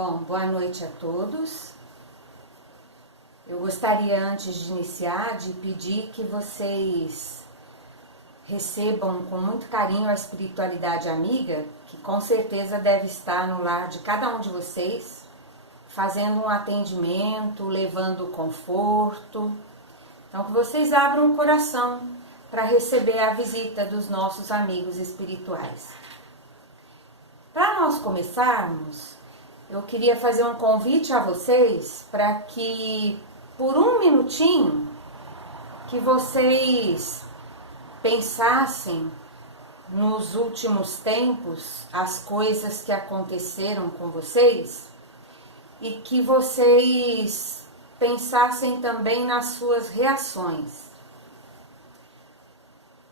Bom, boa noite a todos. Eu gostaria, antes de iniciar, de pedir que vocês recebam com muito carinho a espiritualidade amiga, que com certeza deve estar no lar de cada um de vocês, fazendo um atendimento, levando conforto. Então, que vocês abram o coração para receber a visita dos nossos amigos espirituais. Para nós começarmos, eu queria fazer um convite a vocês para que, por um minutinho, que vocês pensassem nos últimos tempos as coisas que aconteceram com vocês e que vocês pensassem também nas suas reações.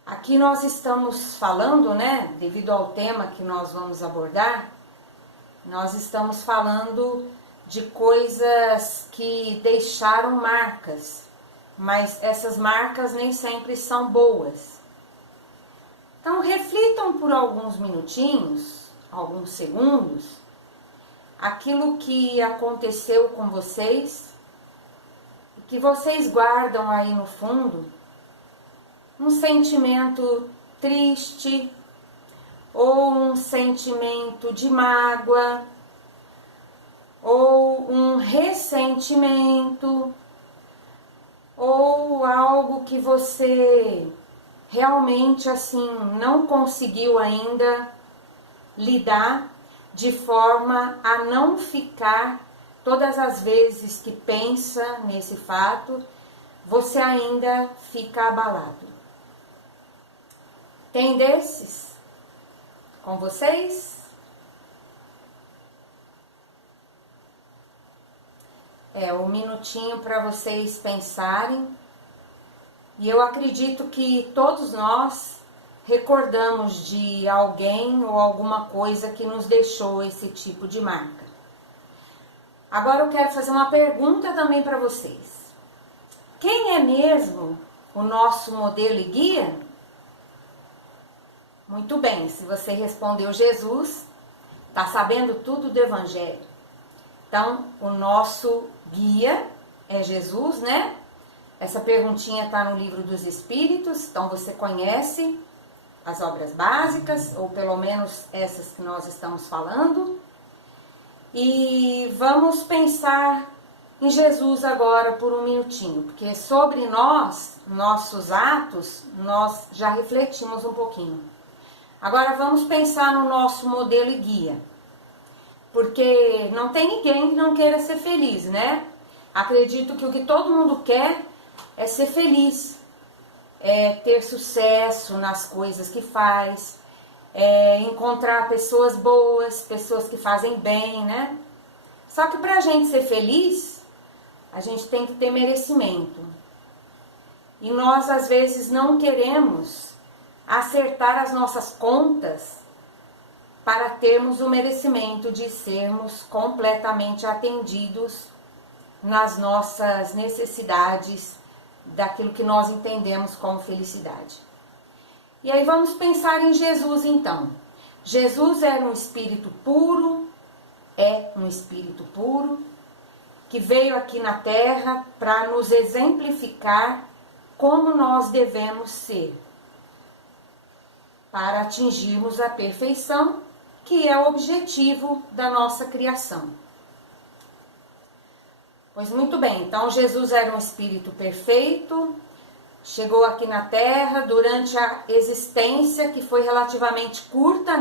Aqui nós estamos falando, devido ao tema que nós vamos abordar, nós estamos falando de coisas que deixaram marcas, mas essas marcas nem sempre são boas. Então reflitam por alguns minutinhos, alguns segundos, aquilo que aconteceu com vocês e que vocês guardam aí no fundo, um sentimento triste, ou um sentimento de mágoa, ou um ressentimento, ou algo que você realmente não conseguiu ainda lidar, de forma a não ficar, todas as vezes que pensa nesse fato, você ainda fica abalado. Tem desses com vocês? Um minutinho para vocês pensarem. E eu acredito que todos nós recordamos de alguém ou alguma coisa que nos deixou esse tipo de marca. Agora eu quero fazer uma pergunta também para vocês. Quem é mesmo o nosso modelo e guia? Muito bem, se você respondeu Jesus, está sabendo tudo do Evangelho. Então, o nosso guia é Jesus, Essa perguntinha está no Livro dos Espíritos, então você conhece as obras básicas, ou pelo menos essas que nós estamos falando. E vamos pensar em Jesus agora por um minutinho, porque sobre nós, nossos atos, nós já refletimos um pouquinho. Agora vamos pensar no nosso modelo e guia, porque não tem ninguém que não queira ser feliz, Acredito que o que todo mundo quer é ser feliz, é ter sucesso nas coisas que faz, é encontrar pessoas boas, pessoas que fazem bem, Só que para a gente ser feliz, a gente tem que ter merecimento. E nós às vezes não queremos acertar as nossas contas para termos o merecimento de sermos completamente atendidos nas nossas necessidades, daquilo que nós entendemos como felicidade. E aí vamos pensar em Jesus então. Jesus era um espírito puro, é um espírito puro, que veio aqui na Terra para nos exemplificar como nós devemos ser, para atingirmos a perfeição, que é o objetivo da nossa criação. Pois muito bem, então Jesus era um espírito perfeito, chegou aqui na Terra durante a existência, que foi relativamente curta,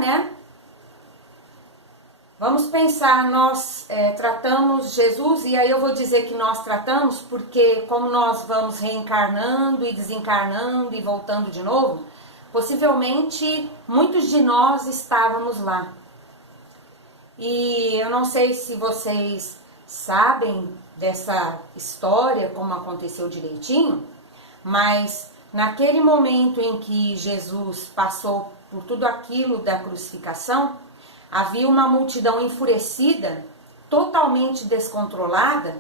Vamos pensar, nós tratamos Jesus, e aí eu vou dizer que nós tratamos, porque como nós vamos reencarnando e desencarnando e voltando de novo, possivelmente muitos de nós estávamos lá. E eu não sei se vocês sabem dessa história, como aconteceu direitinho, mas naquele momento em que Jesus passou por tudo aquilo da crucificação, havia uma multidão enfurecida, totalmente descontrolada,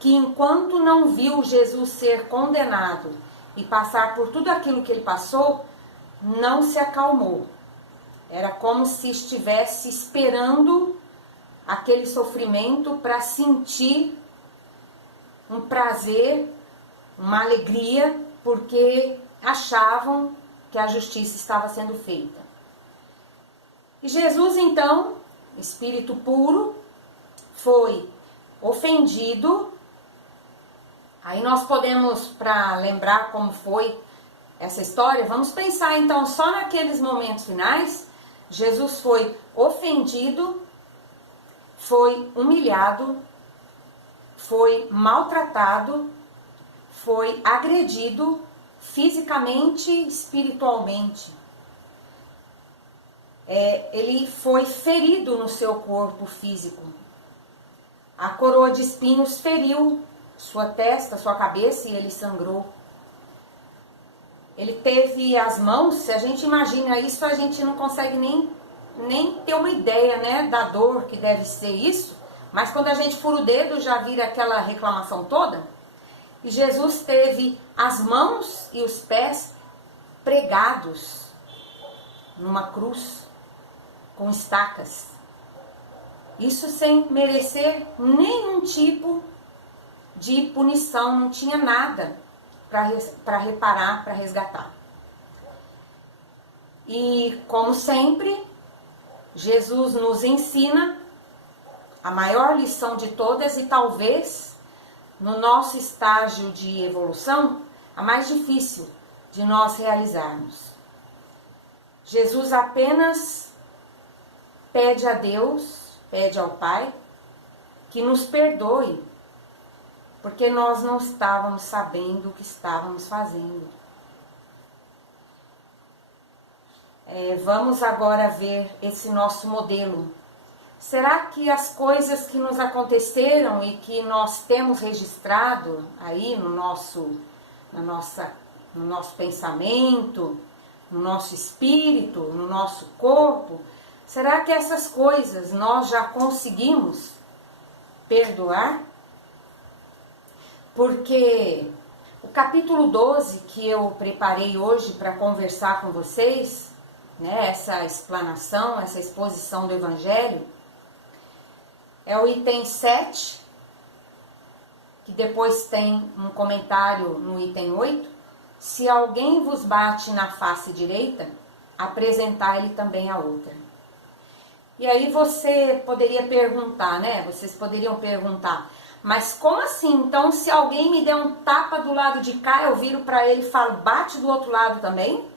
que enquanto não viu Jesus ser condenado e passar por tudo aquilo que ele passou, não se acalmou. Era como se estivesse esperando aquele sofrimento para sentir um prazer, uma alegria, porque achavam que a justiça estava sendo feita. E Jesus, então, espírito puro, foi ofendido. Aí nós podemos, para lembrar como foi essa história, vamos pensar então só naqueles momentos finais. Jesus foi ofendido, foi humilhado, foi maltratado, foi agredido fisicamente, espiritualmente. Ele foi ferido no seu corpo físico. A coroa de espinhos feriu sua testa, sua cabeça, e ele sangrou. Ele teve as mãos, se a gente imagina isso, a gente não consegue nem ter uma ideia, né, da dor que deve ser isso. Mas quando a gente fura o dedo, já vira aquela reclamação toda. E Jesus teve as mãos e os pés pregados numa cruz com estacas. Isso sem merecer nenhum tipo de punição, não tinha nada para reparar, para resgatar. E como sempre, Jesus nos ensina a maior lição de todas, e talvez no nosso estágio de evolução, a mais difícil de nós realizarmos. Jesus apenas pede a Deus, pede ao Pai, que nos perdoe, porque nós não estávamos sabendo o que estávamos fazendo. Vamos agora ver esse nosso modelo. Será que as coisas que nos aconteceram e que nós temos registrado aí no nosso pensamento, no nosso espírito, no nosso corpo, será que essas coisas nós já conseguimos perdoar? Porque o capítulo 12 que eu preparei hoje para conversar com vocês, né, essa explanação, essa exposição do Evangelho, é o item 7, que depois tem um comentário no item 8. Se alguém vos bate na face direita, apresentai-lhe também a outra. E aí você poderia perguntar, né? Vocês poderiam perguntar, mas como assim? Então, se alguém me der um tapa do lado de cá, eu viro para ele e falo, bate do outro lado também?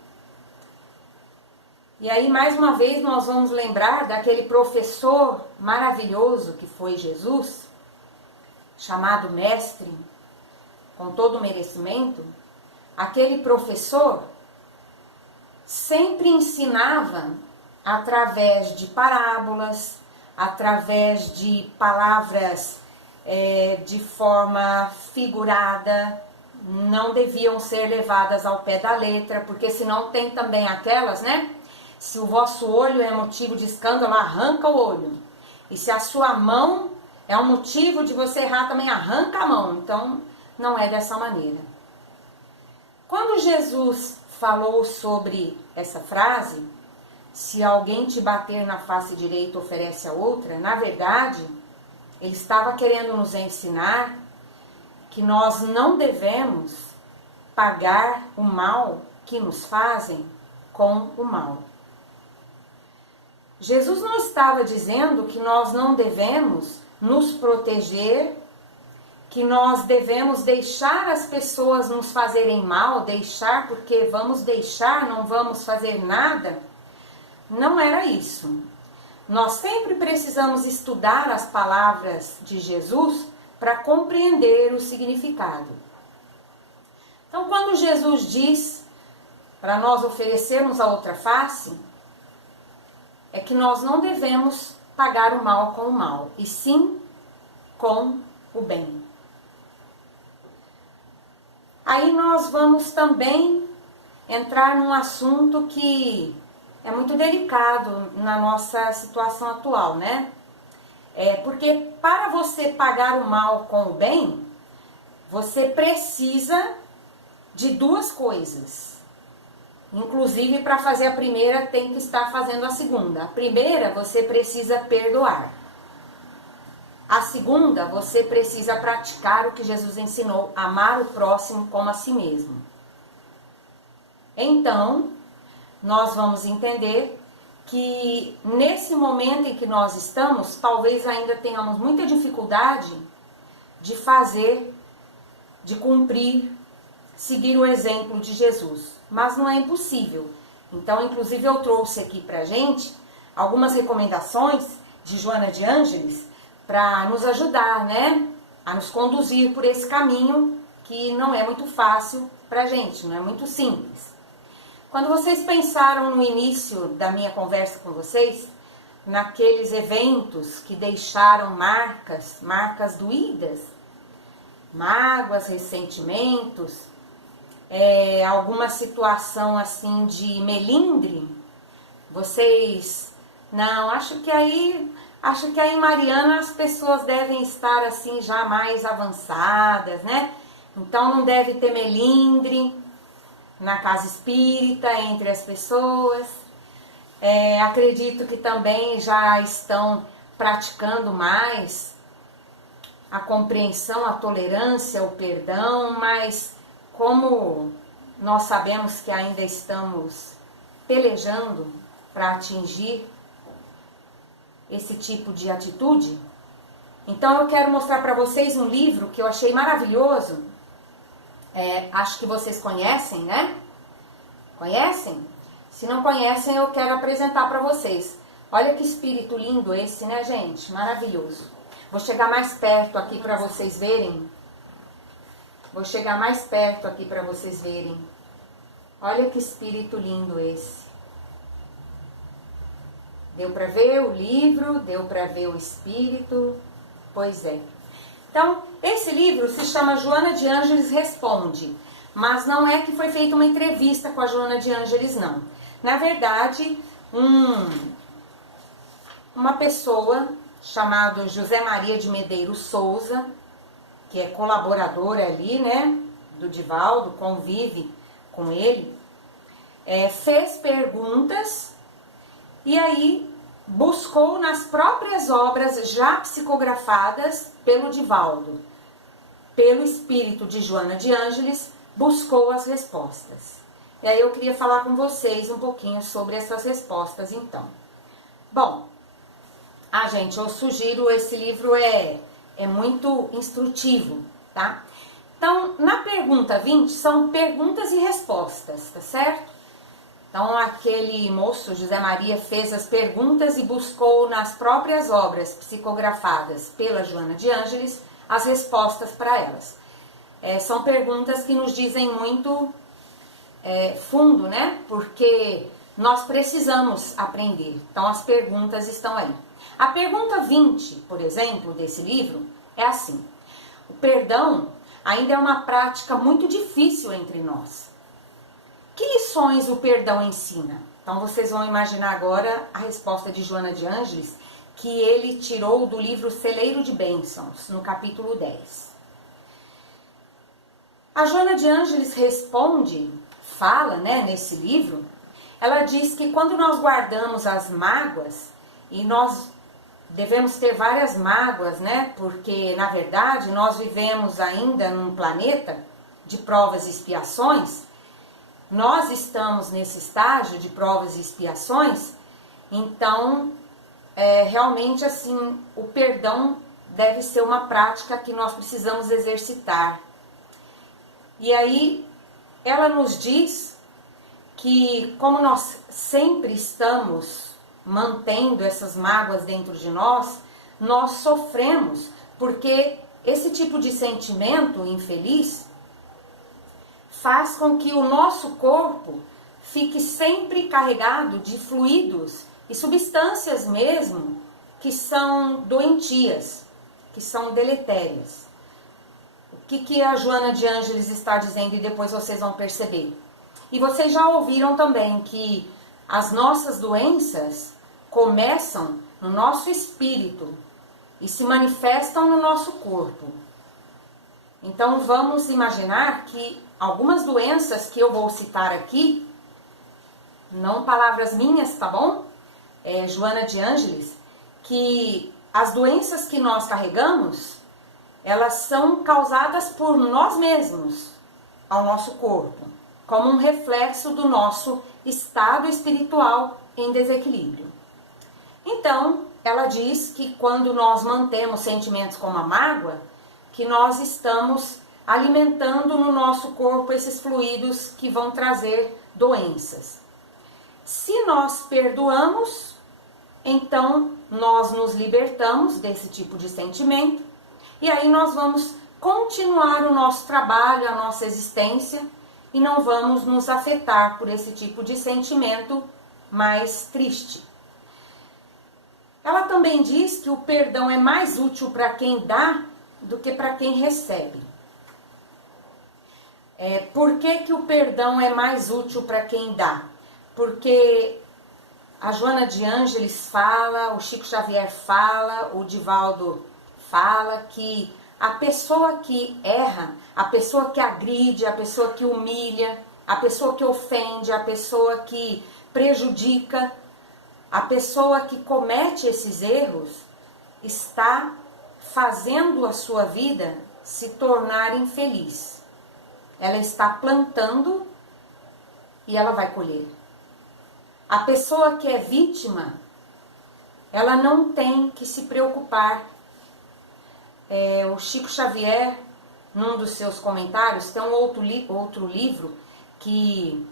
E aí, mais uma vez, nós vamos lembrar daquele professor maravilhoso que foi Jesus, chamado mestre, com todo o merecimento. Aquele professor sempre ensinava através de parábolas, através de palavras de forma figurada, não deviam ser levadas ao pé da letra, porque senão tem também aquelas, né? Se o vosso olho é motivo de escândalo, arranca o olho. E se a sua mão é um motivo de você errar, também arranca a mão. Então, não é dessa maneira. Quando Jesus falou sobre essa frase, se alguém te bater na face direita, oferece a outra, na verdade, ele estava querendo nos ensinar que nós não devemos pagar o mal que nos fazem com o mal. Jesus não estava dizendo que nós não devemos nos proteger, que nós devemos deixar as pessoas nos fazerem mal, deixar porque vamos deixar, não vamos fazer nada. Não era isso. Nós sempre precisamos estudar as palavras de Jesus para compreender o significado. Então, quando Jesus diz para nós oferecermos a outra face, é que nós não devemos pagar o mal com o mal, e sim com o bem. Aí nós vamos também entrar num assunto que é muito delicado na nossa situação atual, né? Porque para você pagar o mal com o bem, você precisa de duas coisas. Inclusive, para fazer a primeira, tem que estar fazendo a segunda. A primeira, você precisa perdoar. A segunda, você precisa praticar o que Jesus ensinou, amar o próximo como a si mesmo. Então, nós vamos entender que nesse momento em que nós estamos, talvez ainda tenhamos muita dificuldade de fazer, de cumprir, seguir o exemplo de Jesus. Mas não é impossível. Então, inclusive, eu trouxe aqui pra gente algumas recomendações de Joana de Ângeles para nos ajudar, né? A nos conduzir por esse caminho que não é muito fácil pra gente, não é muito simples. Quando vocês pensaram no início da minha conversa com vocês, naqueles eventos que deixaram marcas doídas, mágoas, ressentimentos, alguma situação assim de melindre, vocês, não, acho que aí em Mariana as pessoas devem estar assim já mais avançadas, né? Então não deve ter melindre na casa espírita, entre as pessoas. Acredito que também já estão praticando mais a compreensão, a tolerância, o perdão, mas como nós sabemos que ainda estamos pelejando para atingir esse tipo de atitude, então eu quero mostrar para vocês um livro que eu achei maravilhoso. Acho que vocês conhecem, né? Conhecem? Se não conhecem, eu quero apresentar para vocês. Olha que espírito lindo esse, né, gente? Maravilhoso. Vou chegar mais perto aqui para vocês verem. Olha que espírito lindo esse. Deu para ver o livro? Deu para ver o espírito? Pois é. Então, esse livro se chama Joana de Ângeles Responde, mas não é que foi feita uma entrevista com a Joana de Ângeles, não. Na verdade, uma pessoa chamada José Maria de Medeiros Souza, que é colaborador ali, né, do Divaldo, convive com ele, fez perguntas e aí buscou nas próprias obras já psicografadas pelo Divaldo, pelo espírito de Joana de Ângeles, buscou as respostas. E aí eu queria falar com vocês um pouquinho sobre essas respostas, então. Bom, gente, eu sugiro, esse livro é muito instrutivo, tá? Então, na pergunta 20, são perguntas e respostas, tá certo? Então, aquele moço, José Maria, fez as perguntas e buscou nas próprias obras psicografadas pela Joana de Ângeles as respostas para elas. São perguntas que nos dizem muito fundo, né? Porque nós precisamos aprender. Então, as perguntas estão aí. A pergunta 20, por exemplo, desse livro, é assim: o perdão ainda é uma prática muito difícil entre nós. Que lições o perdão ensina? Então vocês vão imaginar agora a resposta de Joana de Ângeles, que ele tirou do livro Celeiro de Bênçãos, no capítulo 10. A Joana de Ângeles fala, né, nesse livro, ela diz que quando nós guardamos as mágoas, e nós devemos ter várias mágoas, né, porque na verdade nós vivemos ainda num planeta de provas e expiações. Nós estamos nesse estágio de provas e expiações, então, realmente, assim, o perdão deve ser uma prática que nós precisamos exercitar. E aí, ela nos diz que, como nós sempre estamos mantendo essas mágoas dentro de nós sofremos, porque esse tipo de sentimento infeliz faz com que o nosso corpo fique sempre carregado de fluidos e substâncias mesmo que são doentias, que são deletérias. O que a Joana de Ângeles está dizendo, e depois vocês vão perceber. E vocês já ouviram também que as nossas doenças começam no nosso espírito e se manifestam no nosso corpo. Então vamos imaginar que algumas doenças que eu vou citar aqui, não palavras minhas, tá bom? Joana de Ângeles, que as doenças que nós carregamos, elas são causadas por nós mesmos ao nosso corpo, como um reflexo do nosso estado espiritual em desequilíbrio. Então, ela diz que quando nós mantemos sentimentos como a mágoa, que nós estamos alimentando no nosso corpo esses fluidos que vão trazer doenças. Se nós perdoamos, então nós nos libertamos desse tipo de sentimento e aí nós vamos continuar o nosso trabalho, a nossa existência e não vamos nos afetar por esse tipo de sentimento mais triste. Ela também diz que o perdão é mais útil para quem dá do que para quem recebe. Por que o perdão é mais útil para quem dá? Porque a Joana de Ângeles fala, o Chico Xavier fala, o Divaldo fala que a pessoa que erra, a pessoa que agride, a pessoa que humilha, a pessoa que ofende, a pessoa que prejudica, a pessoa que comete esses erros está fazendo a sua vida se tornar infeliz. Ela está plantando e ela vai colher. A pessoa que é vítima, ela não tem que se preocupar. O Chico Xavier, num dos seus comentários, tem um outro livro que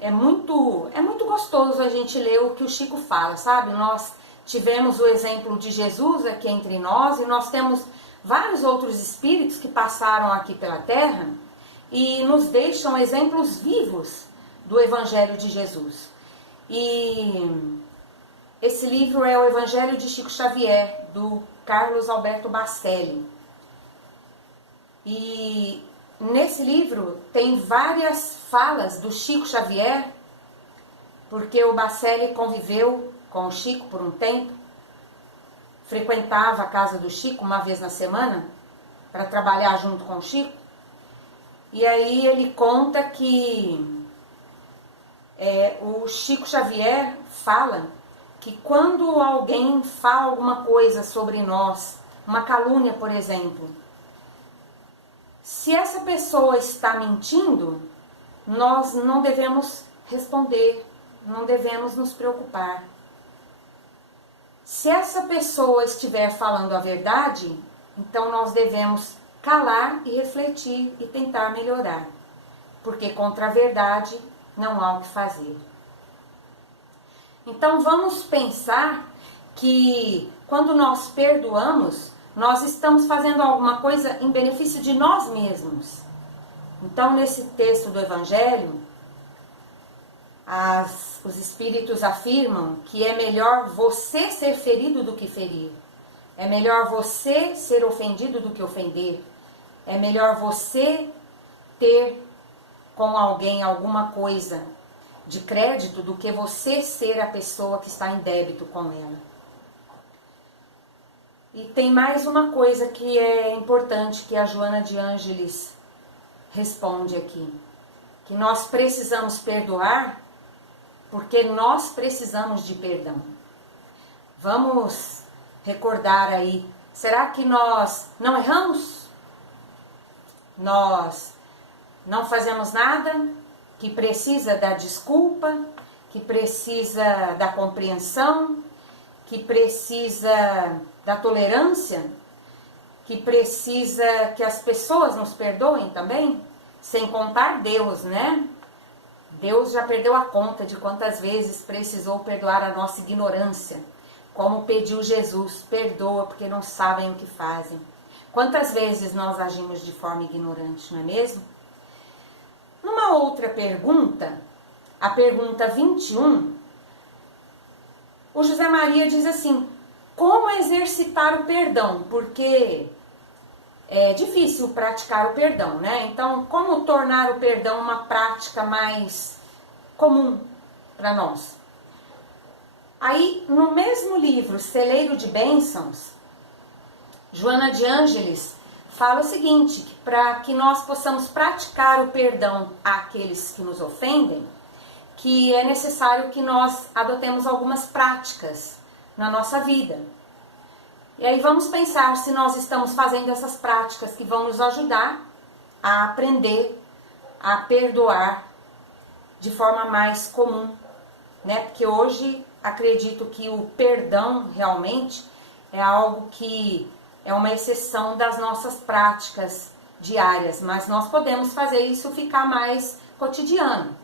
é muito gostoso a gente ler o que o Chico fala, sabe? Nós tivemos o exemplo de Jesus aqui entre nós e nós temos vários outros espíritos que passaram aqui pela Terra e nos deixam exemplos vivos do Evangelho de Jesus. E esse livro é o Evangelho de Chico Xavier, do Carlos Alberto Bacelli. E nesse livro tem várias falas do Chico Xavier, porque o Bacelli conviveu com o Chico por um tempo, frequentava a casa do Chico uma vez na semana para trabalhar junto com o Chico. E aí ele conta que o Chico Xavier fala que quando alguém fala alguma coisa sobre nós, uma calúnia, por exemplo, se essa pessoa está mentindo, nós não devemos responder, não devemos nos preocupar. Se essa pessoa estiver falando a verdade, então nós devemos calar e refletir e tentar melhorar, porque contra a verdade não há o que fazer. Então vamos pensar que quando nós perdoamos, nós estamos fazendo alguma coisa em benefício de nós mesmos. Então nesse texto do Evangelho, os espíritos afirmam que é melhor você ser ferido do que ferir. É melhor você ser ofendido do que ofender. É melhor você ter com alguém alguma coisa de crédito do que você ser a pessoa que está em débito com ela. E tem mais uma coisa que é importante que a Joana de Ângeles responde aqui. Que nós precisamos perdoar porque nós precisamos de perdão. Vamos recordar aí, será que nós não erramos? Nós não fazemos nada que precisa da desculpa, que precisa da compreensão, que precisa da tolerância, que precisa que as pessoas nos perdoem também, sem contar Deus, né? Deus já perdeu a conta de quantas vezes precisou perdoar a nossa ignorância, como pediu Jesus, perdoa porque não sabem o que fazem. Quantas vezes nós agimos de forma ignorante, não é mesmo? Numa outra pergunta, a pergunta 21, o José Maria diz assim, como exercitar o perdão? Porque é difícil praticar o perdão, né? Então, como tornar o perdão uma prática mais comum para nós? Aí, no mesmo livro, Celeiro de Bênçãos, Joana de Ângeles fala o seguinte, que para que nós possamos praticar o perdão àqueles que nos ofendem, que é necessário que nós adotemos algumas práticas na nossa vida. E aí vamos pensar se nós estamos fazendo essas práticas que vão nos ajudar a aprender a perdoar de forma mais comum, né? Porque hoje acredito que o perdão realmente é algo que é uma exceção das nossas práticas diárias, mas nós podemos fazer isso ficar mais cotidiano.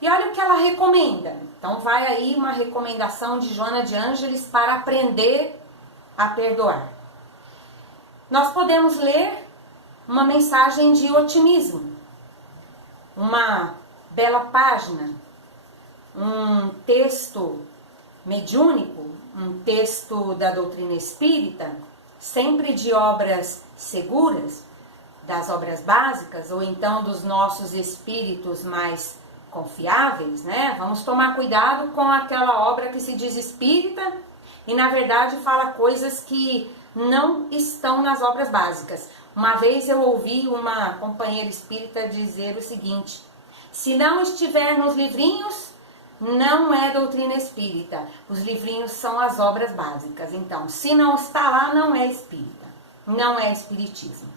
E olha o que ela recomenda. Então vai aí uma recomendação de Joana de Ângeles para aprender a perdoar. Nós podemos ler uma mensagem de otimismo, uma bela página, um texto mediúnico, um texto da doutrina espírita, sempre de obras seguras, das obras básicas, ou então dos nossos espíritos mais confiáveis, né? Vamos tomar cuidado com aquela obra que se diz espírita e na verdade fala coisas que não estão nas obras básicas. Uma vez eu ouvi uma companheira espírita dizer o seguinte: se não estiver nos livrinhos, não é doutrina espírita. Os livrinhos são as obras básicas. Então, se não está lá, não é espírita, não é espiritismo.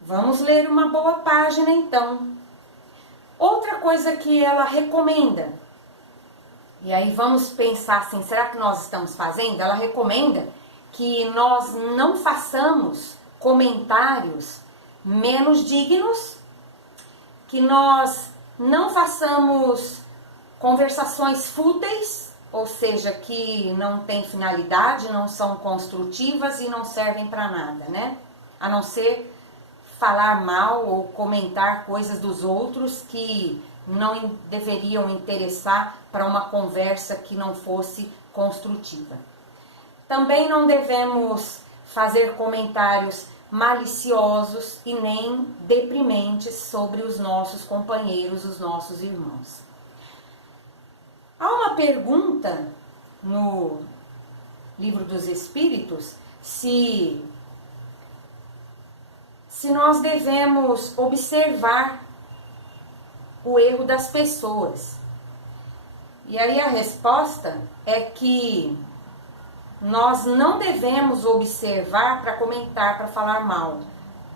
Vamos ler uma boa página então. Outra coisa que ela recomenda, e aí vamos pensar assim, será que nós estamos fazendo? Ela recomenda que nós não façamos comentários menos dignos, que nós não façamos conversações fúteis, ou seja, que não têm finalidade, não são construtivas e não servem para nada, né? A não ser falar mal ou comentar coisas dos outros que não deveriam interessar para uma conversa que não fosse construtiva. Também não devemos fazer comentários maliciosos e nem deprimentes sobre os nossos companheiros, os nossos irmãos. Há uma pergunta no Livro dos Espíritos se nós devemos observar o erro das pessoas. E aí a resposta é que nós não devemos observar para comentar, para falar mal,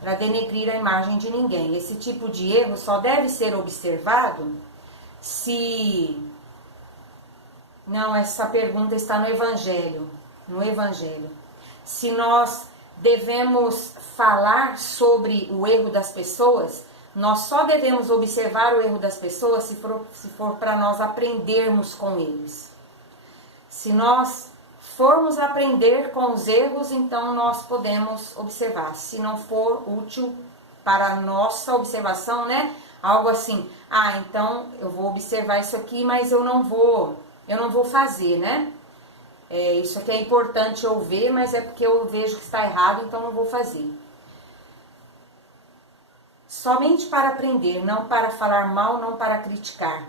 para denegrir a imagem de ninguém. Esse tipo de erro só deve ser observado se... Não, essa pergunta está no Evangelho. No Evangelho. Se nós devemos falar sobre o erro das pessoas, nós só devemos observar o erro das pessoas se for para nós aprendermos com eles. Se nós formos aprender com os erros, então nós podemos observar. Se não for útil para a nossa observação, né? Algo assim, então eu vou observar isso aqui, mas eu não vou fazer, né? Isso aqui é importante eu ver, mas é porque eu vejo que está errado, então não vou fazer. Somente para aprender, não para falar mal, não para criticar.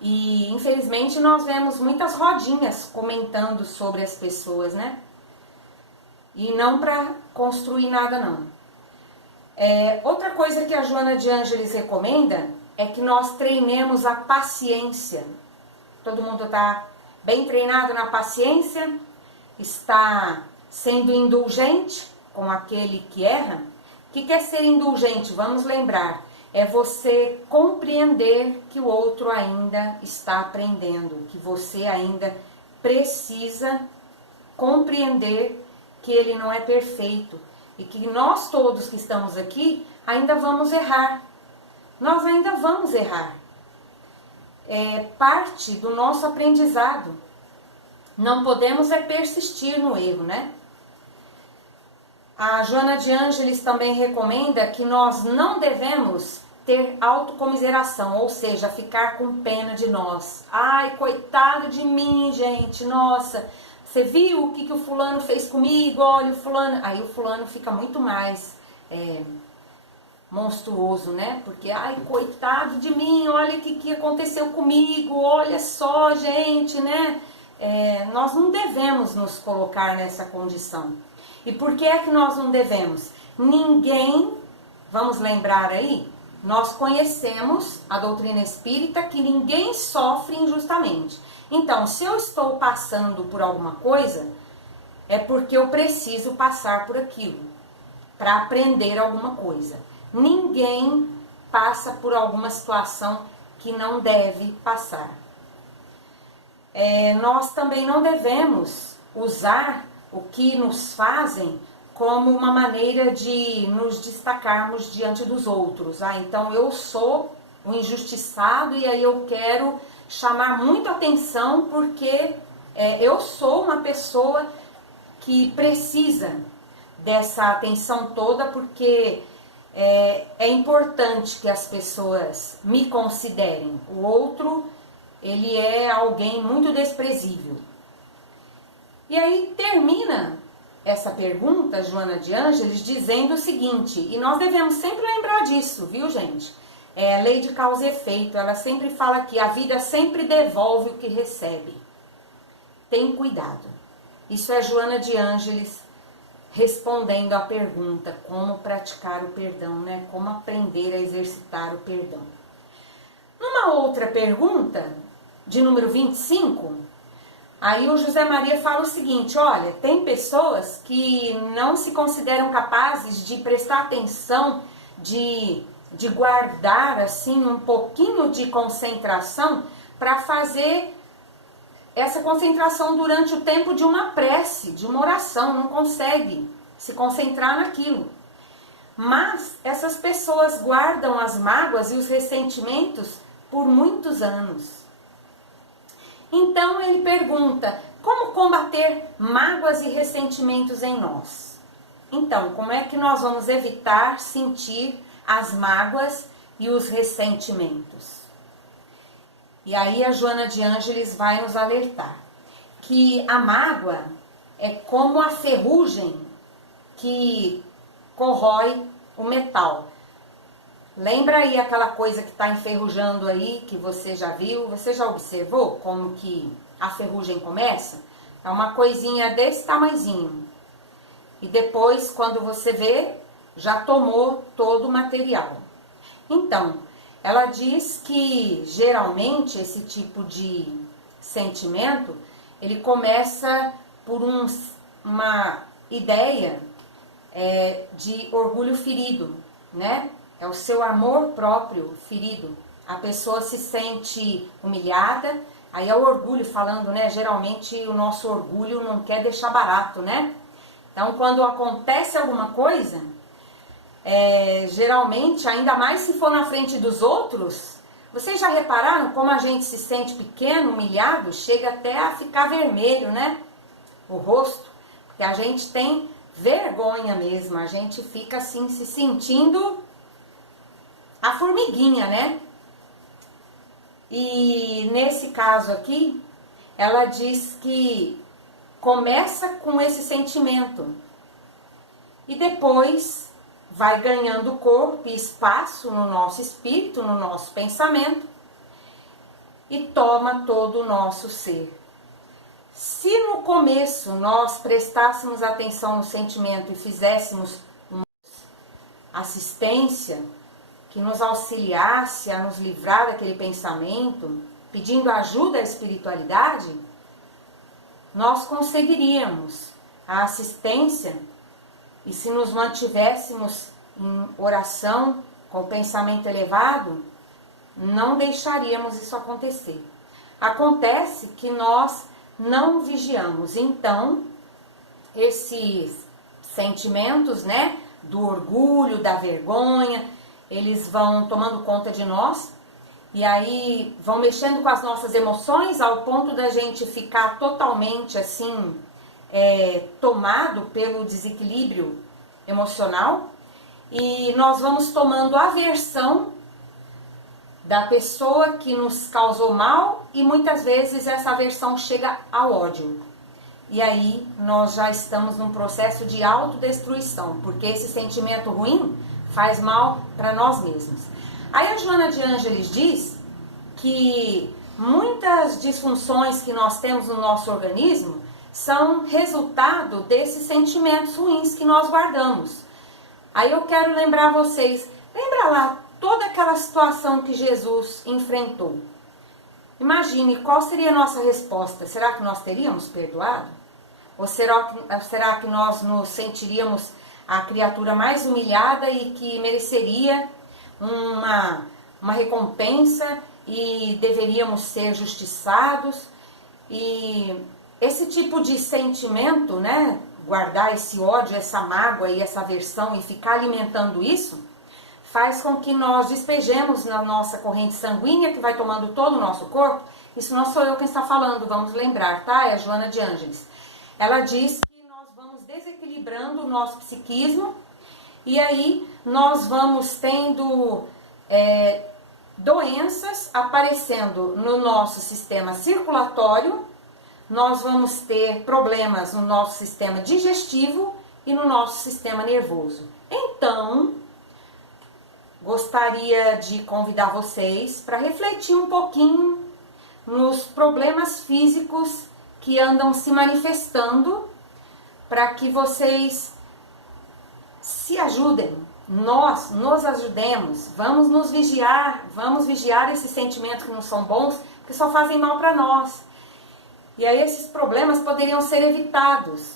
E infelizmente nós vemos muitas rodinhas comentando sobre as pessoas, né? E não para construir nada, não. Outra coisa que a Joana de Ângeles recomenda é que nós treinemos a paciência. Todo mundo está bem treinado na paciência, está sendo indulgente com aquele que erra. O que quer ser indulgente? Vamos lembrar, é você compreender que o outro ainda está aprendendo, que você ainda precisa compreender que ele não é perfeito e que nós todos que estamos aqui ainda vamos errar. Nós ainda vamos errar. É parte do nosso aprendizado. Não podemos persistir no erro, né? A Joana de Ângeles também recomenda que nós não devemos ter autocomiseração, ou seja, ficar com pena de nós. Ai, coitado de mim, gente, nossa, você viu o que o fulano fez comigo? Olha, o fulano... Aí o fulano fica muito mais monstruoso, né? Porque, ai, coitado de mim, olha o que aconteceu comigo, olha só, gente, né? Nós não devemos nos colocar nessa condição. E por que é que nós não devemos? Ninguém, vamos lembrar aí, nós conhecemos a doutrina espírita que ninguém sofre injustamente. Então, se eu estou passando por alguma coisa, é porque eu preciso passar por aquilo, para aprender alguma coisa. Ninguém passa por alguma situação que não deve passar. Nós também não devemos usar o que nos fazem como uma maneira de nos destacarmos diante dos outros. Então eu sou um injustiçado e aí eu quero chamar muito atenção porque eu sou uma pessoa que precisa dessa atenção toda, porque é importante que as pessoas me considerem. O outro, ele é alguém muito desprezível. E aí termina essa pergunta, Joana de Ângeles, dizendo o seguinte, e nós devemos sempre lembrar disso, viu, gente? É a lei de causa e efeito, ela sempre fala que a vida sempre devolve o que recebe. Tem cuidado. Isso é Joana de Ângeles respondendo à pergunta, como praticar o perdão, né? Como aprender a exercitar o perdão. Numa outra pergunta, de número 25, aí o José Maria fala o seguinte, olha, tem pessoas que não se consideram capazes de prestar atenção, de guardar assim um pouquinho de concentração para fazer essa concentração durante o tempo de uma prece, de uma oração, não consegue se concentrar naquilo. Mas essas pessoas guardam as mágoas e os ressentimentos por muitos anos. Então ele pergunta, como combater mágoas e ressentimentos em nós? Então, como é que nós vamos evitar sentir as mágoas e os ressentimentos? E aí a Joana de Ângeles vai nos alertar que a mágoa é como a ferrugem que corrói o metal. Lembra aí aquela coisa que está enferrujando aí, que você já viu? Você já observou como que a ferrugem começa? É uma coisinha desse tamanhozinho. E depois, quando você vê, já tomou todo o material. Então, ela diz que geralmente esse tipo de sentimento, ele começa por uma ideia de orgulho ferido, né? É o seu amor próprio ferido. A pessoa se sente humilhada, aí é o orgulho falando, né? Geralmente o nosso orgulho não quer deixar barato, né? Então quando acontece alguma coisa, geralmente, ainda mais se for na frente dos outros, vocês já repararam como a gente se sente pequeno, humilhado, chega até a ficar vermelho, né? O rosto, porque a gente tem vergonha mesmo, a gente fica assim se sentindo a formiguinha, né? E nesse caso aqui, ela diz que começa com esse sentimento e depois vai ganhando corpo e espaço no nosso espírito, no nosso pensamento e toma todo o nosso ser. Se no começo nós prestássemos atenção no sentimento e fizéssemos uma assistência que nos auxiliasse a nos livrar daquele pensamento, pedindo ajuda à espiritualidade, nós conseguiríamos a assistência. E se nos mantivéssemos em oração, com o pensamento elevado, não deixaríamos isso acontecer. Acontece que nós não vigiamos. Então, esses sentimentos, né, do orgulho, da vergonha, eles vão tomando conta de nós e aí vão mexendo com as nossas emoções ao ponto da gente ficar totalmente assim, tomado pelo desequilíbrio emocional, e nós vamos tomando aversão da pessoa que nos causou mal e muitas vezes essa aversão chega ao ódio. E aí nós já estamos num processo de autodestruição, porque esse sentimento ruim faz mal para nós mesmos. Aí a Joana de Ângeles diz que muitas disfunções que nós temos no nosso organismo são resultado desses sentimentos ruins que nós guardamos. Aí eu quero lembrar vocês, lembra lá toda aquela situação que Jesus enfrentou. Imagine qual seria a nossa resposta. Será que nós teríamos perdoado? Ou será que nós nos sentiríamos a criatura mais humilhada e que mereceria uma recompensa e deveríamos ser justiçados? E esse tipo de sentimento, né, guardar esse ódio, essa mágoa e essa aversão e ficar alimentando isso, faz com que nós despejemos na nossa corrente sanguínea, que vai tomando todo o nosso corpo. Isso não sou eu quem está falando, vamos lembrar, tá? É a Joana de Ângeles. Ela diz que nós vamos desequilibrando o nosso psiquismo e aí nós vamos tendo doenças aparecendo no nosso sistema circulatório, nós vamos ter problemas no nosso sistema digestivo e no nosso sistema nervoso. Então, gostaria de convidar vocês para refletir um pouquinho nos problemas físicos que andam se manifestando, para que vocês se ajudem, nós nos ajudemos, vamos nos vigiar, vamos vigiar esses sentimentos que não são bons, que só fazem mal para nós. E aí esses problemas poderiam ser evitados.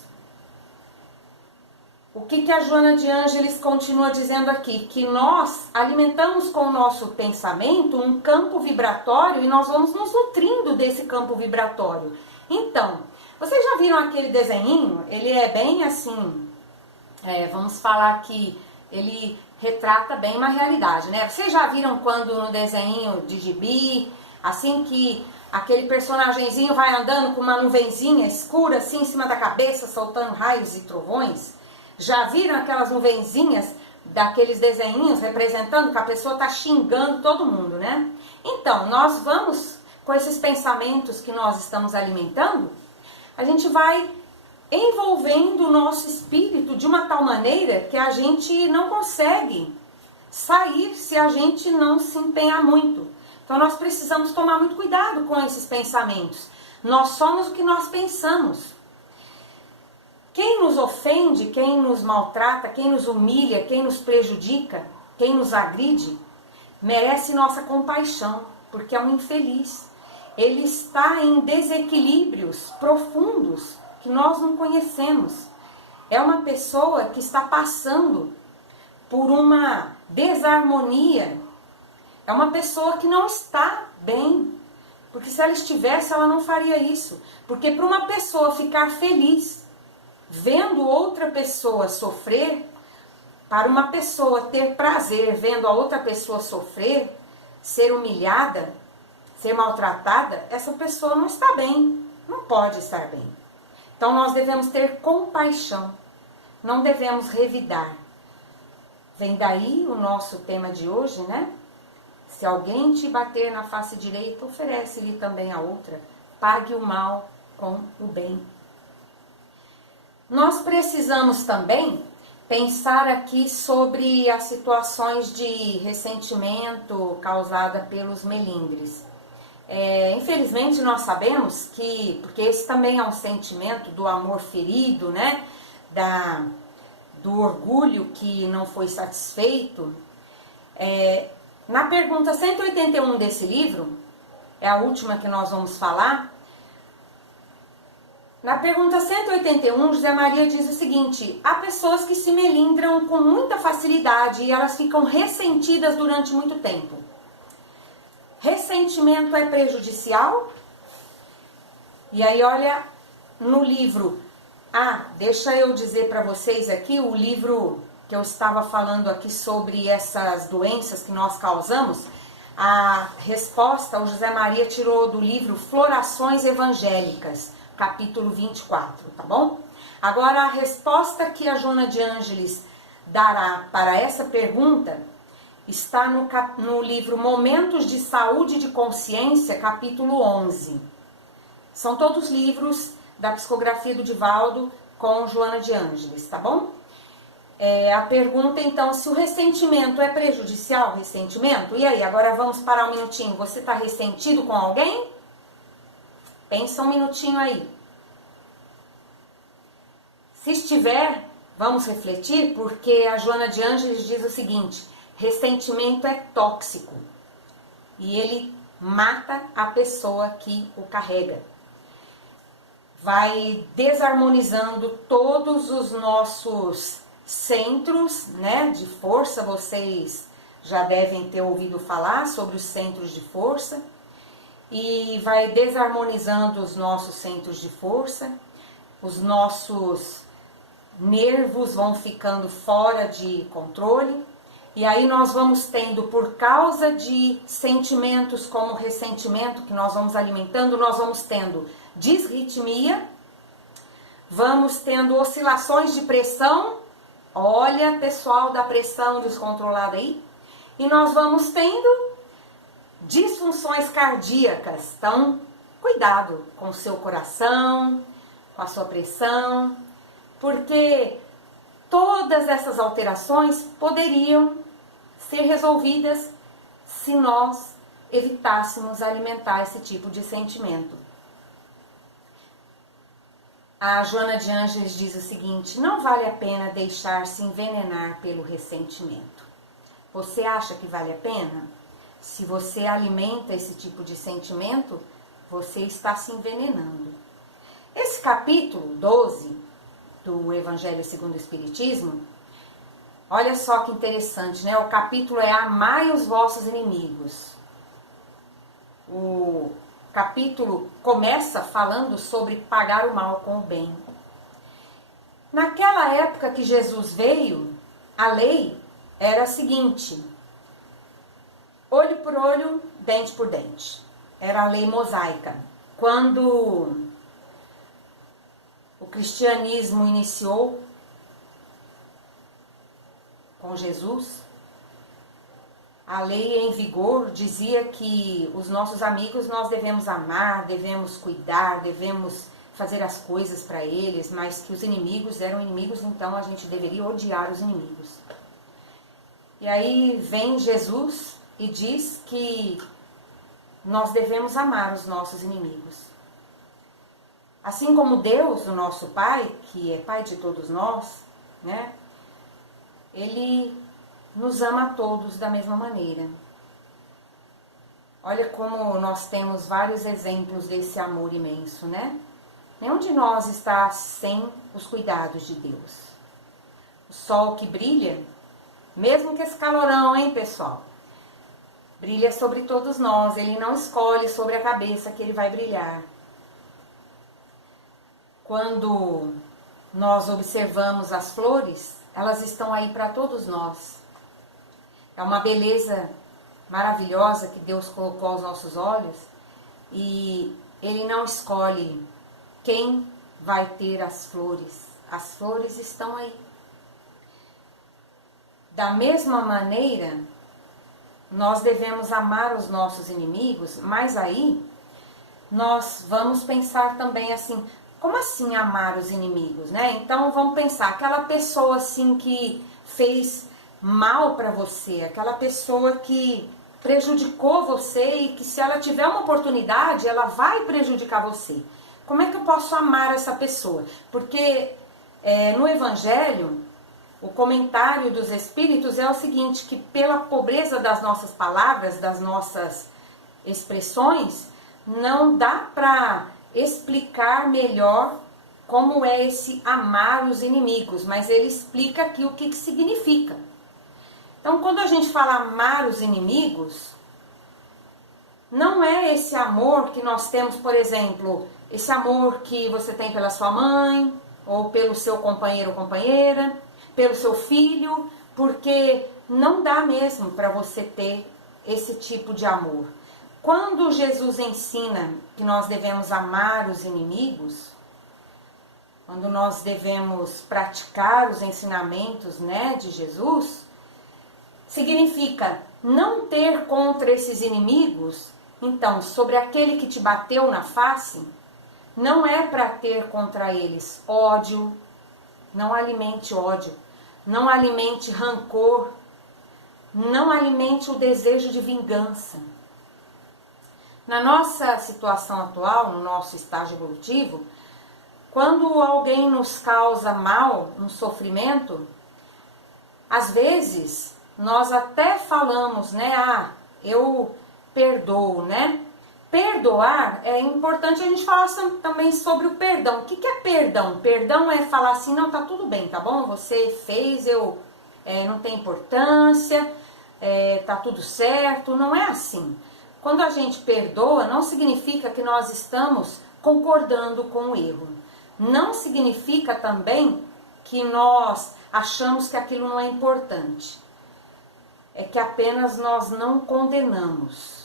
O que a Joana de Ângeles continua dizendo aqui? Que nós alimentamos com o nosso pensamento um campo vibratório e nós vamos nos nutrindo desse campo vibratório. Então, vocês já viram aquele desenhinho? Ele é bem assim, vamos falar que ele retrata bem uma realidade, né? Vocês já viram quando no desenho de gibi, assim que aquele personagemzinho vai andando com uma nuvenzinha escura assim em cima da cabeça, soltando raios e trovões? Já viram aquelas nuvenzinhas daqueles desenhinhos representando que a pessoa está xingando todo mundo, né? Então, nós vamos, com esses pensamentos que nós estamos alimentando, a gente vai envolvendo o nosso espírito de uma tal maneira que a gente não consegue sair se a gente não se empenhar muito. Então, nós precisamos tomar muito cuidado com esses pensamentos. Nós somos o que nós pensamos. Quem nos ofende, quem nos maltrata, quem nos humilha, quem nos prejudica, quem nos agride, merece nossa compaixão, porque é um infeliz. Ele está em desequilíbrios profundos que nós não conhecemos. É uma pessoa que está passando por uma desarmonia. É uma pessoa que não está bem. Porque se ela estivesse, ela não faria isso. Porque para uma pessoa ficar feliz vendo outra pessoa sofrer, para uma pessoa ter prazer vendo a outra pessoa sofrer, ser humilhada, ser maltratada, essa pessoa não está bem, não pode estar bem. Então nós devemos ter compaixão, não devemos revidar. Vem daí o nosso tema de hoje, né? Se alguém te bater na face direita, oferece-lhe também a outra. Pague o mal com o bem. Nós precisamos também pensar aqui sobre as situações de ressentimento causada pelos melindres. Infelizmente nós sabemos que, porque esse também é um sentimento do amor ferido, né? Do orgulho que não foi satisfeito. Na pergunta 181 desse livro, é a última que nós vamos falar. Na pergunta 181, José Maria diz o seguinte: há pessoas que se melindram com muita facilidade e elas ficam ressentidas durante muito tempo. Ressentimento é prejudicial? E aí, olha, no livro... deixa eu dizer para vocês aqui, o livro que eu estava falando aqui sobre essas doenças que nós causamos, a resposta o José Maria tirou do livro Florações Evangélicas, capítulo 24, tá bom? Agora, a resposta que a Joana de Ângeles dará para essa pergunta está no livro Momentos de Saúde e de Consciência, capítulo 11. São todos livros da psicografia do Divaldo com Joana de Ângeles, tá bom? A pergunta, então, se o ressentimento é prejudicial, ressentimento? E aí, agora vamos parar um minutinho. Você está ressentido com alguém? Pensa um minutinho aí. Se estiver, vamos refletir, porque a Joana de Ângeles diz o seguinte: ressentimento é tóxico e ele mata a pessoa que o carrega. vai desarmonizando todos os nossos centros, né, de força. Vocês já devem ter ouvido falar sobre os centros de força. E vai desarmonizando os nossos centros de força, os nossos nervos vão ficando fora de controle, e aí nós vamos tendo, por causa de sentimentos como ressentimento que nós vamos alimentando, nós vamos tendo disritmia, vamos tendo oscilações de pressão, olha pessoal da pressão descontrolada aí, e nós vamos tendo disfunções cardíacas. Então, cuidado com o seu coração, com a sua pressão, porque todas essas alterações poderiam ser resolvidas se nós evitássemos alimentar esse tipo de sentimento. A Joana de Ângeles diz o seguinte: não vale a pena deixar-se envenenar pelo ressentimento. Você acha que vale a pena? Se você alimenta esse tipo de sentimento, você está se envenenando. Esse capítulo 12 do Evangelho segundo o Espiritismo, olha só que interessante, né? O capítulo é Amai os vossos inimigos. O capítulo começa falando sobre pagar o mal com o bem. Naquela época que Jesus veio, a lei era a seguinte: olho por olho, dente por dente. Era a lei mosaica. Quando o cristianismo iniciou com Jesus, a lei em vigor dizia que os nossos amigos nós devemos amar, devemos cuidar, devemos fazer as coisas para eles, mas que os inimigos eram inimigos, então a gente deveria odiar os inimigos. E aí vem Jesus e diz que nós devemos amar os nossos inimigos. Assim como Deus, o nosso Pai, que é Pai de todos nós, né? Ele nos ama a todos da mesma maneira. Olha como nós temos vários exemplos desse amor imenso, né? Nenhum de nós está sem os cuidados de Deus. O sol que brilha, mesmo que esse calorão, hein, pessoal? Brilha sobre todos nós, ele não escolhe sobre a cabeça que ele vai brilhar. Quando nós observamos as flores, elas estão aí para todos nós. É uma beleza maravilhosa que Deus colocou aos nossos olhos e ele não escolhe quem vai ter as flores. As flores estão aí. Da mesma maneira, nós devemos amar os nossos inimigos, mas aí nós vamos pensar também assim, como assim amar os inimigos, né? Então vamos pensar, aquela pessoa assim que fez mal para você, aquela pessoa que prejudicou você e que se ela tiver uma oportunidade, ela vai prejudicar você. Como é que eu posso amar essa pessoa? Porque no Evangelho, o comentário dos Espíritos é o seguinte, que pela pobreza das nossas palavras, das nossas expressões, não dá para explicar melhor como é esse amar os inimigos, mas ele explica aqui o que significa. Então, quando a gente fala amar os inimigos, não é esse amor que nós temos, por exemplo, esse amor que você tem pela sua mãe, ou pelo seu companheiro ou companheira, pelo seu filho, porque não dá mesmo para você ter esse tipo de amor. Quando Jesus ensina que nós devemos amar os inimigos, quando nós devemos praticar os ensinamentos, né, de Jesus, significa não ter contra esses inimigos. Então, sobre aquele que te bateu na face, não é para ter contra eles ódio, não alimente ódio, não alimente rancor, não alimente o desejo de vingança. Na nossa situação atual, no nosso estágio evolutivo, quando alguém nos causa mal, um sofrimento, às vezes nós até falamos, né? Ah, eu perdoo, né? perdoar, é importante a gente falar também sobre o perdão. O que é perdão? Perdão é falar assim, não, tá tudo bem, tá bom? Você fez, não tem importância, tá tudo certo. Não é assim. Quando a gente perdoa, não significa que nós estamos concordando com o erro. Não significa também que nós achamos que aquilo não é importante. É que apenas nós não condenamos.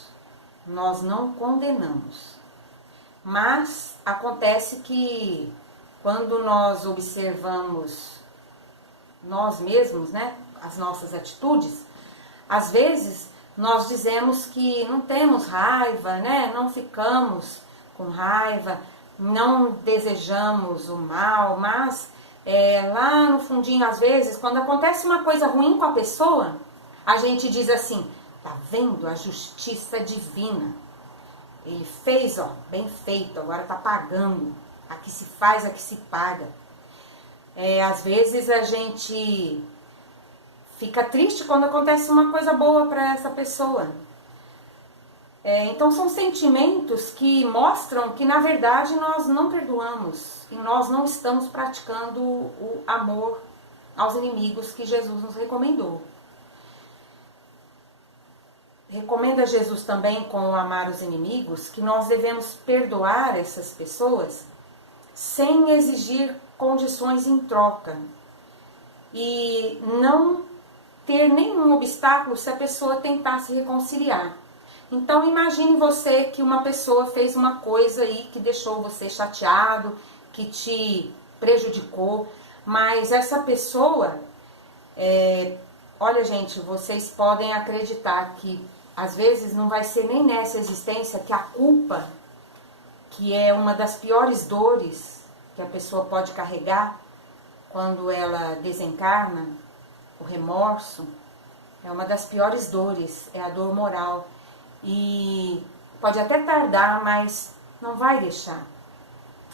Nós não condenamos. Mas acontece que quando nós observamos nós mesmos, né, as nossas atitudes, às vezes nós dizemos que não temos raiva, né, não ficamos com raiva, não desejamos o mal, mas lá no fundinho, às vezes, quando acontece uma coisa ruim com a pessoa, a gente diz assim, tá vendo a justiça divina? Ele fez, ó, bem feito, agora tá pagando. Aqui se faz, aqui se paga. Às vezes a gente fica triste quando acontece uma coisa boa para essa pessoa. Então são sentimentos que mostram que na verdade nós não perdoamos e nós não estamos praticando o amor aos inimigos que Jesus nos recomendou. Recomenda Jesus também, com o amar os inimigos, que nós devemos perdoar essas pessoas sem exigir condições em troca e não ter nenhum obstáculo se a pessoa tentar se reconciliar. Então imagine você que uma pessoa fez uma coisa aí que deixou você chateado, que te prejudicou, mas essa pessoa, olha gente, vocês podem acreditar que às vezes não vai ser nem nessa existência que a culpa, que é uma das piores dores que a pessoa pode carregar quando ela desencarna, o remorso, é uma das piores dores, é a dor moral. E pode até tardar, mas não vai deixar.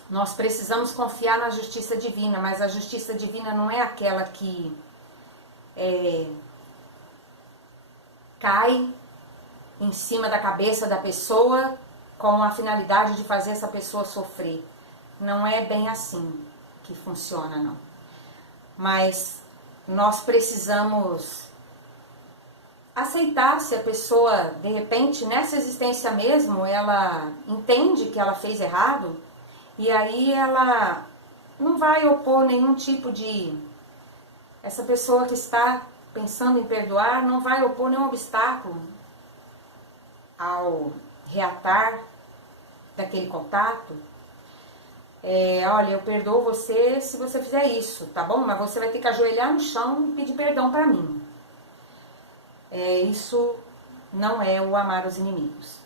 Nós precisamos confiar na justiça divina, mas a justiça divina não é aquela que cai em cima da cabeça da pessoa com a finalidade de fazer essa pessoa sofrer. Não é bem assim que funciona, não. Mas nós precisamos aceitar se a pessoa, de repente, nessa existência mesmo, ela entende que ela fez errado, e aí ela não vai opor nenhum tipo de... Essa pessoa que está pensando em perdoar não vai opor nenhum obstáculo ao reatar daquele contato. Olha, eu perdoo você se você fizer isso, tá bom? Mas você vai ter que ajoelhar no chão e pedir perdão para mim. Isso não é o amar os inimigos.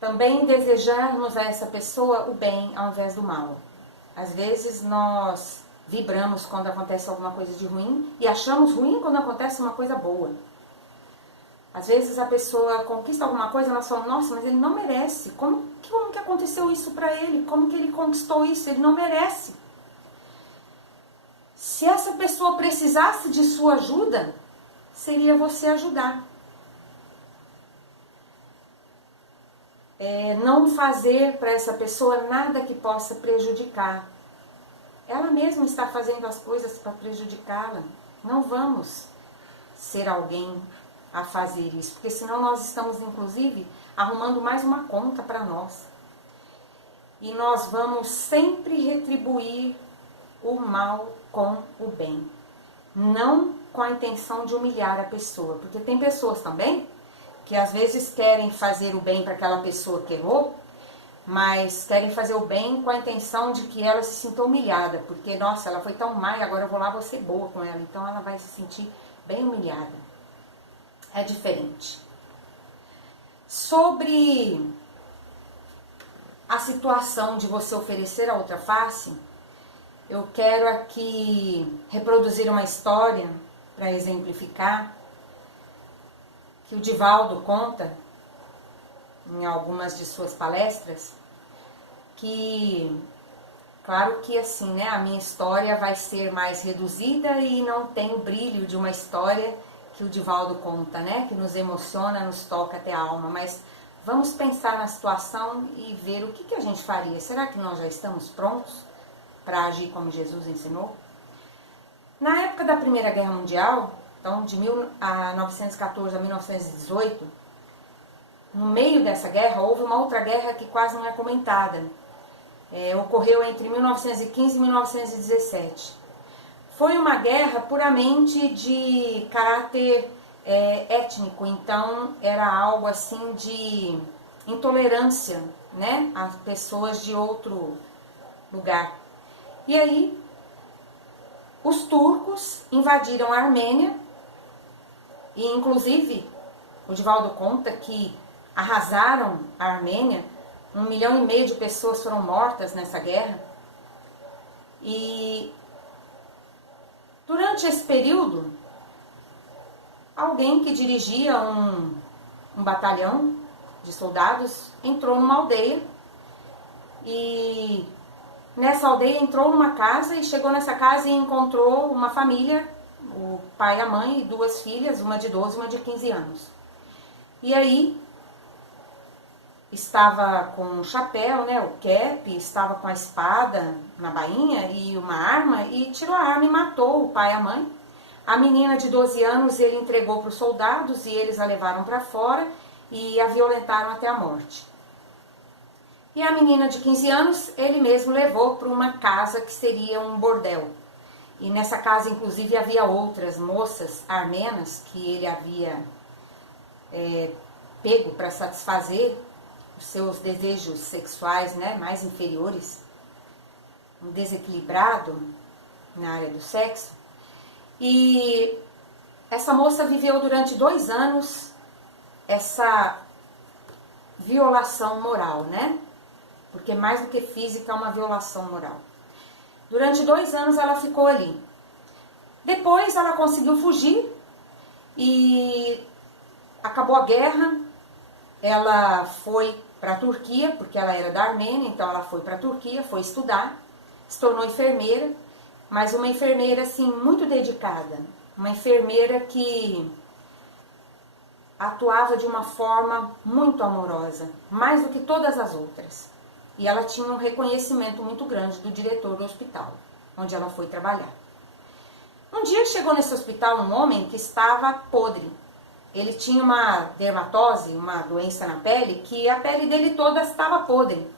Também desejarmos a essa pessoa o bem ao invés do mal. Às vezes nós vibramos quando acontece alguma coisa de ruim e achamos ruim quando acontece uma coisa boa. Às vezes a pessoa conquista alguma coisa e nós falamos, nossa, mas ele não merece. Como que aconteceu isso para ele? Como que ele conquistou isso? Ele não merece. Se essa pessoa precisasse de sua ajuda, seria você ajudar. Não fazer para essa pessoa nada que possa prejudicar. Ela mesma está fazendo as coisas para prejudicá-la. Não vamos ser alguém a fazer isso, porque senão nós estamos, inclusive, arrumando mais uma conta para nós. E nós vamos sempre retribuir o mal com o bem. Não com a intenção de humilhar a pessoa, porque tem pessoas também que às vezes querem fazer o bem para aquela pessoa que errou, mas querem fazer o bem com a intenção de que ela se sinta humilhada, porque, nossa, ela foi tão má e agora eu vou lá, vou ser boa com ela, então ela vai se sentir bem humilhada. É diferente. Sobre a situação de você oferecer a outra face, eu quero aqui reproduzir uma história para exemplificar, que o Divaldo conta em algumas de suas palestras, que, claro que assim, né, a minha história vai ser mais reduzida e não tem o brilho de uma história que o Divaldo conta, né, que nos emociona, nos toca até a alma, mas vamos pensar na situação e ver o que a gente faria. Será que nós já estamos prontos para agir como Jesus ensinou? Na época da Primeira Guerra Mundial, então de 1914 a 1918, no meio dessa guerra, houve uma outra guerra que quase não é comentada. Ocorreu entre 1915 e 1917. Foi uma guerra puramente de caráter étnico, então era algo assim de intolerância, né, às pessoas de outro lugar. E aí, os turcos invadiram a Armênia, e inclusive, o Divaldo conta que arrasaram a Armênia, 1,5 milhão de pessoas foram mortas nessa guerra. E durante esse período, alguém que dirigia um batalhão de soldados entrou numa aldeia, e nessa aldeia entrou numa casa e chegou nessa casa e encontrou uma família, o pai, a mãe e 2 filhas, uma de 12 e uma de 15 anos. E aí estava com um chapéu, né, o cap, estava com a espada na bainha e uma arma, e tirou a arma e matou o pai e a mãe. A menina de 12 anos ele entregou para os soldados e eles a levaram para fora e a violentaram até a morte. E a menina de 15 anos ele mesmo levou para uma casa que seria um bordel. E nessa casa, inclusive, havia outras moças armenas que ele havia pego para satisfazer os seus desejos sexuais, né, mais inferiores, um desequilibrado na área do sexo. E essa moça viveu durante 2 anos essa violação moral, né? Porque mais do que física é uma violação moral. Durante 2 anos ela ficou ali. Depois ela conseguiu fugir e acabou a guerra. Ela foi para a Turquia, porque ela era da Armênia, então ela foi para a Turquia, foi estudar, se tornou enfermeira, mas uma enfermeira assim muito dedicada, uma enfermeira que atuava de uma forma muito amorosa, mais do que todas as outras. E ela tinha um reconhecimento muito grande do diretor do hospital, onde ela foi trabalhar. Um dia chegou nesse hospital um homem que estava podre. Ele tinha uma dermatose, uma doença na pele, que a pele dele toda estava podre.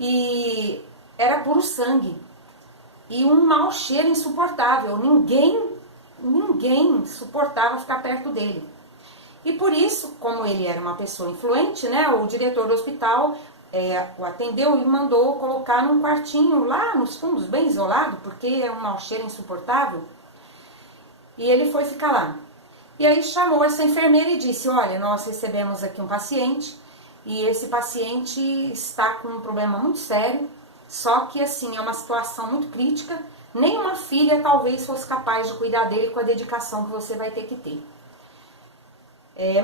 E era puro sangue. E um mau cheiro insuportável. Ninguém suportava ficar perto dele. E por isso, como ele era uma pessoa influente, né, o diretor do hospital o atendeu e mandou colocar num quartinho lá nos fundos, bem isolado, porque é um mau cheiro insuportável. E ele foi ficar lá. E aí chamou essa enfermeira e disse: olha, nós recebemos aqui um paciente e esse paciente está com um problema muito sério, só que assim, é uma situação muito crítica, nenhuma filha talvez fosse capaz de cuidar dele com a dedicação que você vai ter que ter.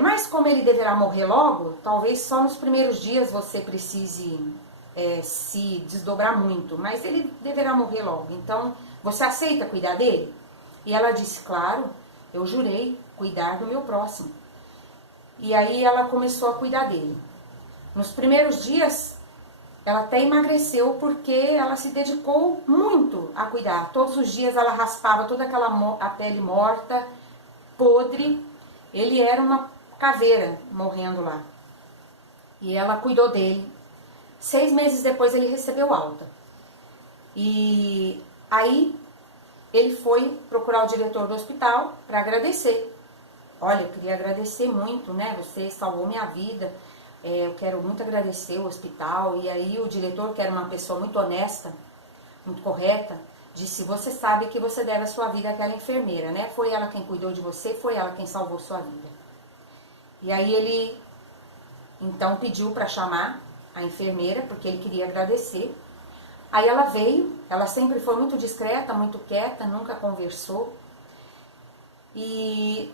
Mas como ele deverá morrer logo, talvez só nos primeiros dias você precise se desdobrar muito, mas ele deverá morrer logo, então você aceita cuidar dele? E ela disse: claro, eu jurei cuidar do meu próximo. E aí ela começou a cuidar dele. Nos primeiros dias, ela até emagreceu porque ela se dedicou muito a cuidar. Todos os dias ela raspava toda a pele morta, podre. Ele era uma caveira morrendo lá. E ela cuidou dele. 6 meses depois ele recebeu alta. E aí ele foi procurar o diretor do hospital para agradecer. Olha, eu queria agradecer muito, né? Você salvou minha vida. Eu quero muito agradecer o hospital. E aí o diretor, que era uma pessoa muito honesta, muito correta, disse: você sabe que você deve a sua vida àquela enfermeira, né? Foi ela quem cuidou de você, foi ela quem salvou sua vida. E aí ele então pediu para chamar a enfermeira, porque ele queria agradecer. Aí ela veio, ela sempre foi muito discreta, muito quieta, nunca conversou. E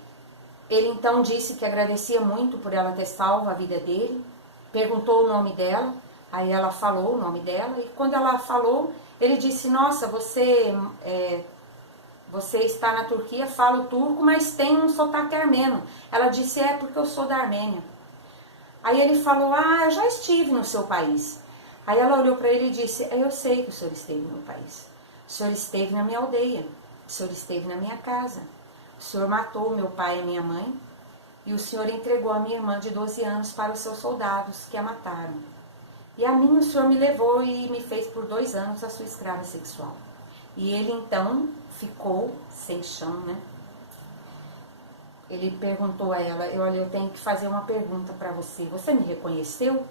ele então disse que agradecia muito por ela ter salvo a vida dele, perguntou o nome dela, aí ela falou o nome dela, e quando ela falou, ele disse: nossa, você está na Turquia, fala o turco, mas tem um sotaque armeno. Ela disse: porque eu sou da Armênia. Aí ele falou, eu já estive no seu país. Aí ela olhou para ele e disse, eu sei que o senhor esteve no meu país. O senhor esteve na minha aldeia. O senhor esteve na minha casa. O senhor matou meu pai e minha mãe. E o senhor entregou a minha irmã de 12 anos para os seus soldados que a mataram. E a mim o senhor me levou e me fez por 2 anos a sua escrava sexual. E ele então ficou sem chão, né? Ele perguntou a ela, olha, eu tenho que fazer uma pergunta para você. Você me reconheceu?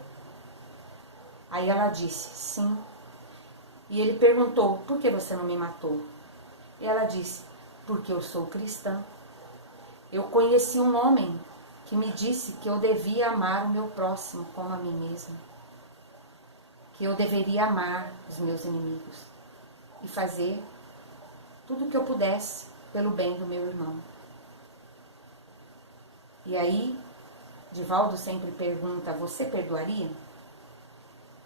Aí ela disse, sim. E ele perguntou, por que você não me matou? E ela disse, porque eu sou cristã. Eu conheci um homem que me disse que eu devia amar o meu próximo como a mim mesma. Que eu deveria amar os meus inimigos. E fazer tudo o que eu pudesse pelo bem do meu irmão. E aí, Divaldo sempre pergunta, você perdoaria?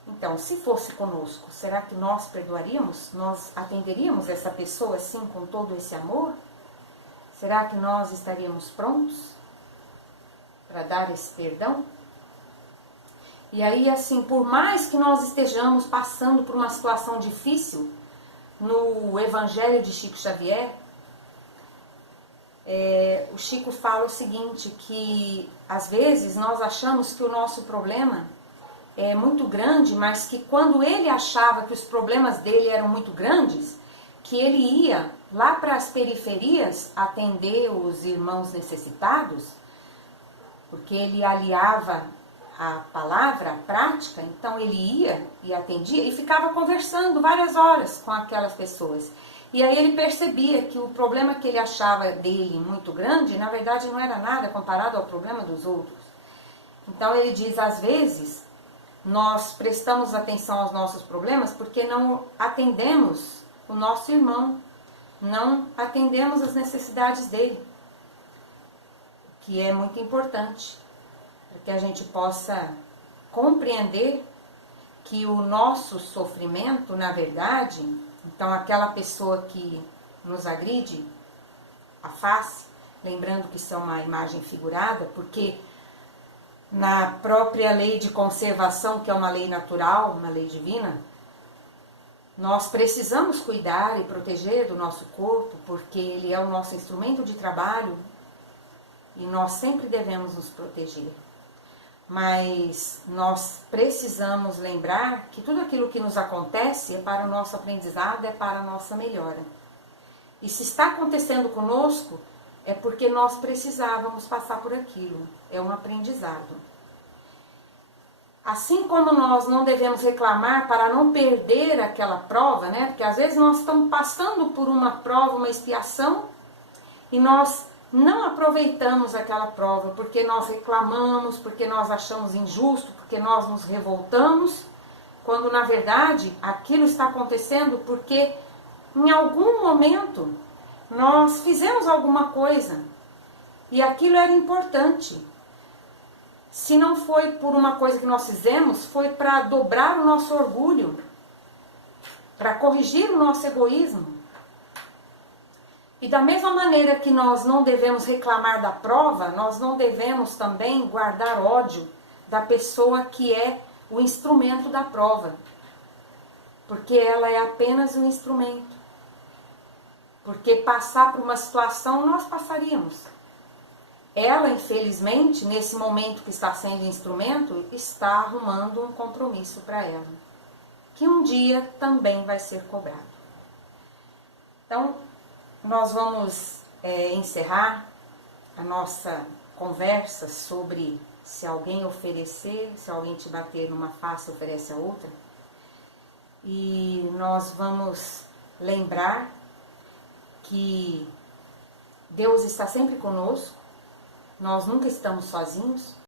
Então, se fosse conosco, será que nós perdoaríamos? Nós atenderíamos essa pessoa assim, com todo esse amor? Será que nós estaríamos prontos para dar esse perdão? E aí, assim, por mais que nós estejamos passando por uma situação difícil, no Evangelho de Chico Xavier, o Chico fala o seguinte, que às vezes nós achamos que o nosso problema é muito grande, mas que quando ele achava que os problemas dele eram muito grandes, que ele ia lá para as periferias atender os irmãos necessitados, porque ele aliava a palavra, a prática, então ele ia e atendia e ficava conversando várias horas com aquelas pessoas. E aí ele percebia que o problema que ele achava dele muito grande, na verdade não era nada comparado ao problema dos outros. Então ele diz, às vezes, nós prestamos atenção aos nossos problemas porque não atendemos o nosso irmão, não atendemos as necessidades dele, que é muito importante, para que a gente possa compreender que o nosso sofrimento, na verdade, então aquela pessoa que nos agride a face, lembrando que isso é uma imagem figurada, porque na própria lei de conservação, que é uma lei natural, uma lei divina, nós precisamos cuidar e proteger do nosso corpo, porque ele é o nosso instrumento de trabalho e nós sempre devemos nos proteger. Mas nós precisamos lembrar que tudo aquilo que nos acontece é para o nosso aprendizado, é para a nossa melhora. E se está acontecendo conosco, é porque nós precisávamos passar por aquilo. É um aprendizado. Assim como nós não devemos reclamar para não perder aquela prova, né? Porque às vezes nós estamos passando por uma prova, uma expiação, e nós não aproveitamos aquela prova porque nós reclamamos, porque nós achamos injusto, porque nós nos revoltamos, quando na verdade aquilo está acontecendo porque em algum momento nós fizemos alguma coisa e aquilo era importante. Se não foi por uma coisa que nós fizemos, foi para dobrar o nosso orgulho, para corrigir o nosso egoísmo. E da mesma maneira que nós não devemos reclamar da prova, nós não devemos também guardar ódio da pessoa que é o instrumento da prova. Porque ela é apenas um instrumento. Porque passar por uma situação nós passaríamos. Ela, infelizmente, nesse momento que está sendo instrumento, está arrumando um compromisso para ela. Que um dia também vai ser cobrado. Então, nós vamos encerrar a nossa conversa sobre se alguém oferecer, se alguém te bater numa face, oferece a outra. E nós vamos lembrar que Deus está sempre conosco, nós nunca estamos sozinhos.